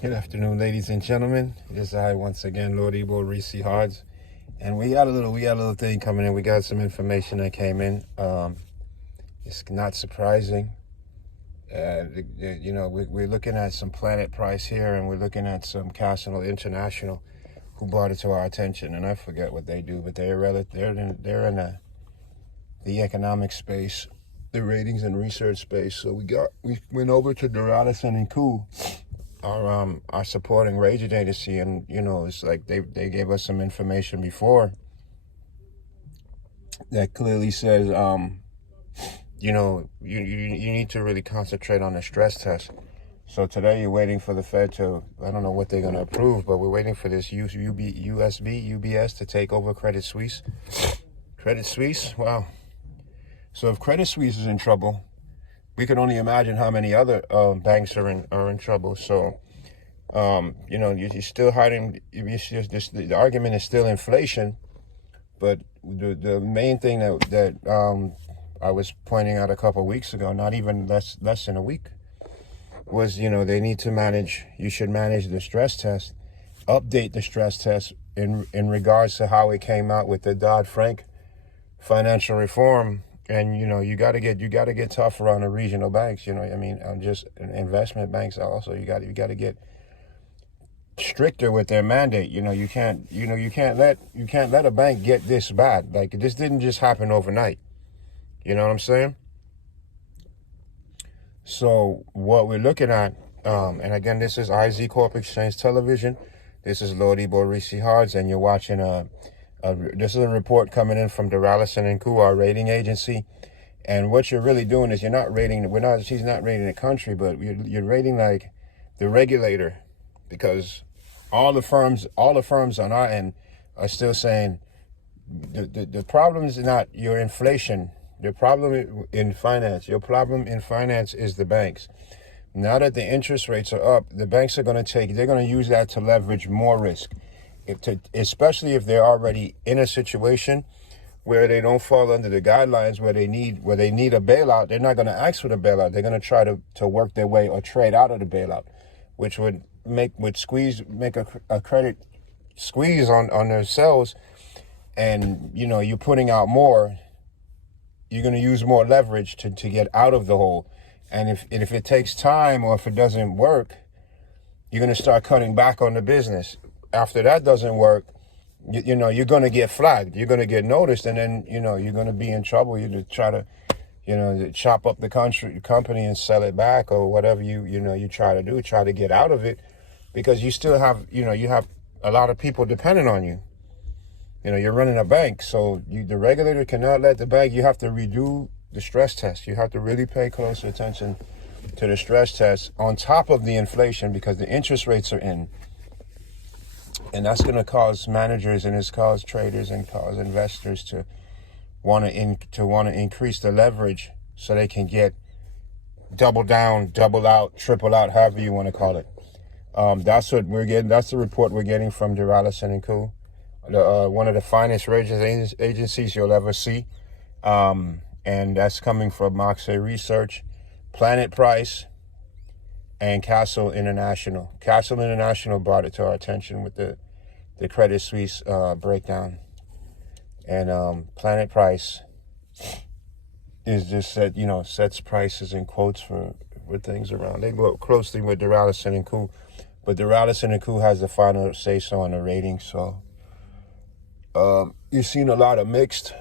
Good afternoon, ladies and gentlemen. It is I once again, Lord IBO Reese Hards, and we got a little thing coming in. We got some information that came in. It's not surprising. We're looking at some Planet Price here, and we're looking at some Casino International, who brought it to our attention. And I forget what they do, but they're in the economic space, the ratings and research space. So we went over to DARALYSON and COO, our supporting rating agency, and it's like they gave us some information before that clearly says you need to really concentrate on the stress test. So today you're waiting for the Fed to, I don't know what they're going to approve, but we're waiting for this UBS to take over Credit Suisse. Credit Suisse, wow. So if Credit Suisse is in trouble, we can only imagine how many other banks are in trouble. So, you're still hiding. The argument is still inflation, but the main thing that I was pointing out a couple of weeks ago, not even less than a week, was they need to manage. You should manage the stress test, update the stress test in regards to how it came out with the Dodd-Frank financial reform. And you got to get tougher on the regional banks. On just investment banks also. You got to get stricter with their mandate. You can't let a bank get this bad. Like, this didn't just happen overnight. You know what I'm saying? So what we're looking at, and again, this is CORP Exchange Television. This is Lord IBO Reese Hards, and you're watching this is a report coming in from DARALYSON and COO, our rating agency. And what you're really doing is she's not rating the country, but you're rating like the regulator, because all the firms on our end are still saying the problem is not your inflation. The problem in finance, your problem in finance is the banks. Now that the interest rates are up, the banks they're going to use that to leverage more risk. Especially if they're already in a situation where they don't fall under the guidelines, where they need a bailout, they're not going to ask for the bailout. They're going to try to work their way or trade out of the bailout, which would make a credit squeeze on themselves. And you're putting out more. You're going to use more leverage to get out of the hole. And if it takes time, or if it doesn't work, you're going to start cutting back on the business. After that doesn't work, you're going to get flagged. You're going to get noticed, and then you're going to be in trouble. You try to chop up the company and sell it back, or whatever you try to do. Try to get out of it, because you still have you have a lot of people depending on you. You're running a bank, so the regulator cannot let the bank. You have to redo the stress test. You have to really pay close attention to the stress test on top of the inflation, because the interest rates are in. And that's going to cause managers, and it's cause traders and cause investors to want to increase the leverage, so they can get double down, double out, triple out, however you want to call it. That's what we're getting. That's the report we're getting from DARALYSON and COO, one of the finest rating agencies you'll ever see. And that's coming from Moxie Research, Planet Price, and Castle International. Castle International brought it to our attention with the Credit Suisse breakdown. And Planet Price is just sets prices and quotes for things around. They work closely with DARALYSON and COO, but DARALYSON and COO has the final say-so on the rating. So you've seen a lot of mixed.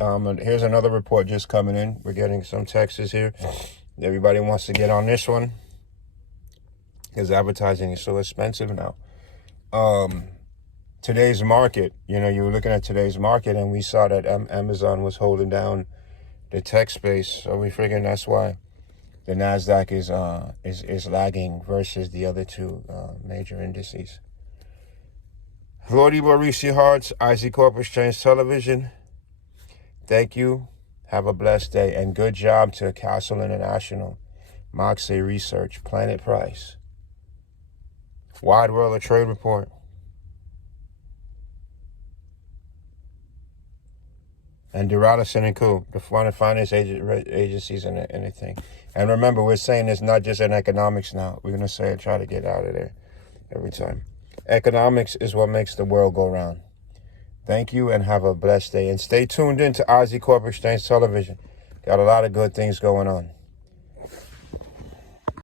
And here's another report just coming in. We're getting some texts here. Everybody wants to get on this one, because advertising is so expensive now. Today's market, you were looking at today's market, and we saw that Amazon was holding down the tech space. So we figured that's why the NASDAQ is lagging versus the other two major indices. Lord IBO Reese Hards, CORP Exchange Television. Thank you. Have a blessed day, and good job to Castle International, Moxie Research, Planet Price. Wide World of Trade Report. and DARALYSON and COO, the foreign finance agencies and anything. And remember, we're saying it's not just in economics now. We're going to say try to get out of there every time. Economics is what makes the world go round. Thank you and have a blessed day. And stay tuned in to IZ Corp Exchange Television. Got a lot of good things going on.